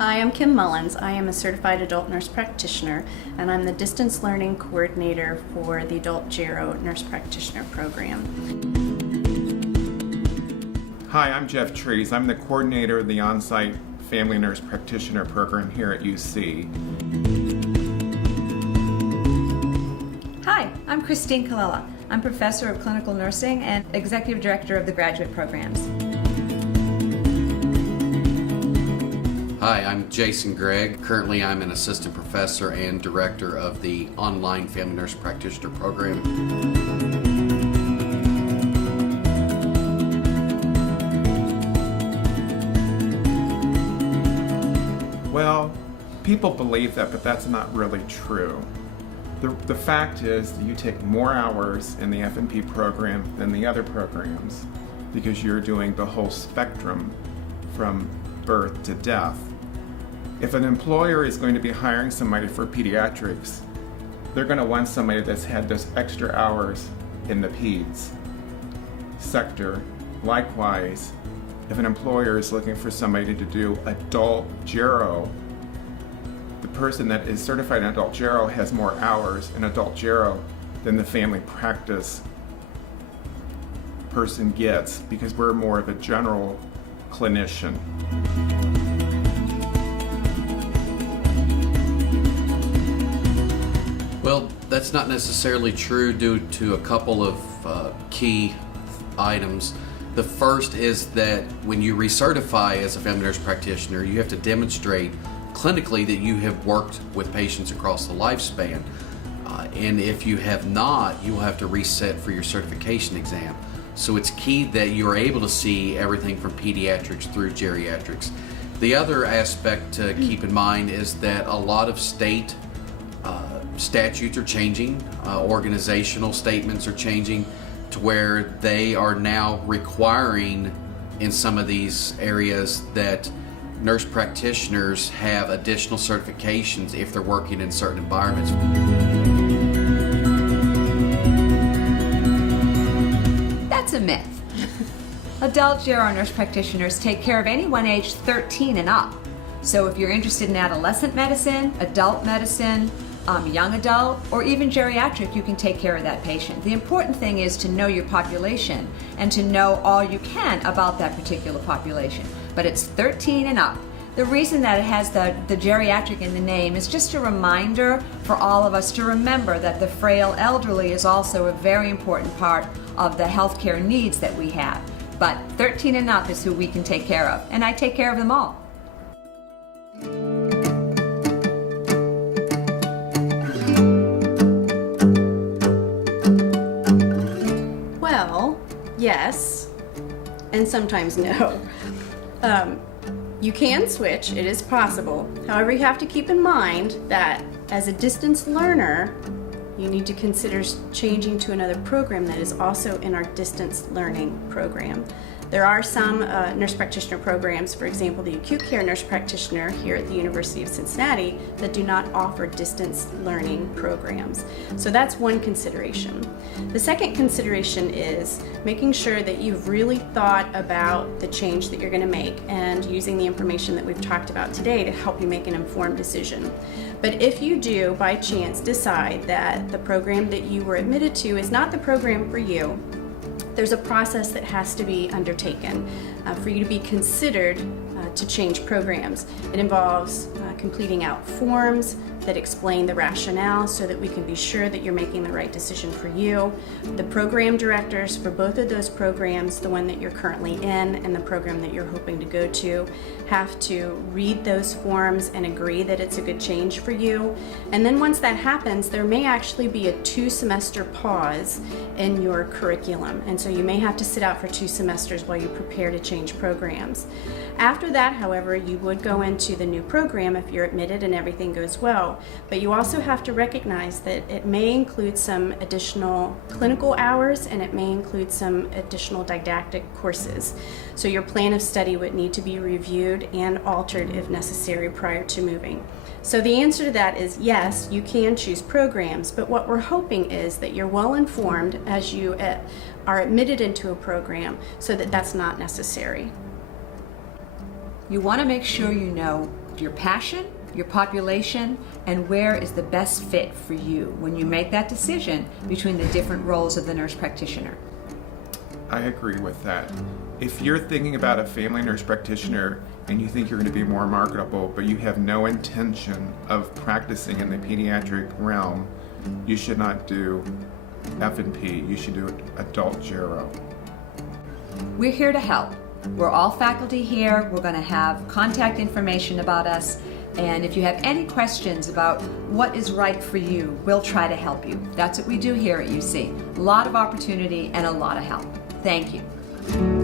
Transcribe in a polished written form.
Hi, I'm Kim Mullins. I am a certified adult nurse practitioner, and I'm the distance learning coordinator for the Adult-Gero nurse practitioner program. Hi, I'm Jeff Trees. I'm the coordinator of the on-site family nurse practitioner program here at UC. Hi, I'm Christine Colella. I'm professor of clinical nursing and executive director of the graduate programs. Hi, I'm Jason Gregg. Currently, I'm an assistant professor and director of the online family nurse practitioner program. Well, people believe that, but that's not really true. The fact is that you take more hours in the FMP program than the other programs because you're doing the whole spectrum from birth to death. If an employer is going to be hiring somebody for pediatrics, they're going to want somebody that's had those extra hours in the peds sector. Likewise, if an employer is looking for somebody to do Adult-Gero, the person that is certified in Adult-Gero has more hours in Adult-Gero than the family practice person gets because we're more of a general clinician. Well, that's not necessarily true due to a couple of key items. The first is that when you recertify as a family nurse practitioner, you have to demonstrate clinically that you have worked with patients across the lifespan. And if you have not, you will have to reset for your certification exam. So it's key that you're able to see everything from pediatrics through geriatrics. The other aspect to keep in mind is that a lot of state statutes are changing, organizational statements are changing to where they are now requiring in some of these areas that nurse practitioners have additional certifications if they're working in certain environments. That's a myth. Adult-Gero nurse practitioners take care of anyone aged 13 and up. So if you're interested in adolescent medicine, adult medicine, young adult, or even geriatric, you can take care of that patient. The important thing is to know your population and to know all you can about that particular population. But it's 13 and up. The reason that it has the geriatric in the name is just a reminder for all of us to remember that the frail elderly is also a very important part of the healthcare needs that we have. But 13 and up is who we can take care of, and I take care of them all. Well, yes, and sometimes no. You can switch, it is possible. However, you have to keep in mind that as a distance learner, you need to consider changing to another program that is also in our distance learning program. There are some nurse practitioner programs, for example, the acute care nurse practitioner here at the University of Cincinnati, that do not offer distance learning programs. So that's one consideration. The second consideration is making sure that you've really thought about the change that you're going to make and using the information that we've talked about today to help you make an informed decision. But if you do, by chance, decide that the program that you were admitted to is not the program for you, there's a process that has to be undertaken for you to be considered to change programs. It involves completing out forms that explain the rationale so that we can be sure that you're making the right decision for you. The program directors for both of those programs, the one that you're currently in and the program that you're hoping to go to, have to read those forms and agree that it's a good change for you. And then once that happens, there may actually be a 2-semester pause in your curriculum. And so you may have to sit out for 2 semesters while you prepare to change programs. After that, however, you would go into the new program if you're admitted and everything goes well. But you also have to recognize that it may include some additional clinical hours and it may include some additional didactic courses. So your plan of study would need to be reviewed and altered if necessary prior to moving. So the answer to that is yes, you can choose programs, but what we're hoping is that you're well informed as you are admitted into a program so that that's not necessary. You want to make sure you know your passion, your population, and where is the best fit for you when you make that decision between the different roles of the nurse practitioner. I agree with that. If you're thinking about a family nurse practitioner and you think you're going to be more marketable, but you have no intention of practicing in the pediatric realm, you should not do FMP. You should do Adult-Gero. We're here to help. We're all faculty here. We're going to have contact information about us. And if you have any questions about what is right for you, we'll try to help you. That's what we do here at UC. A lot of opportunity and a lot of help. Thank you.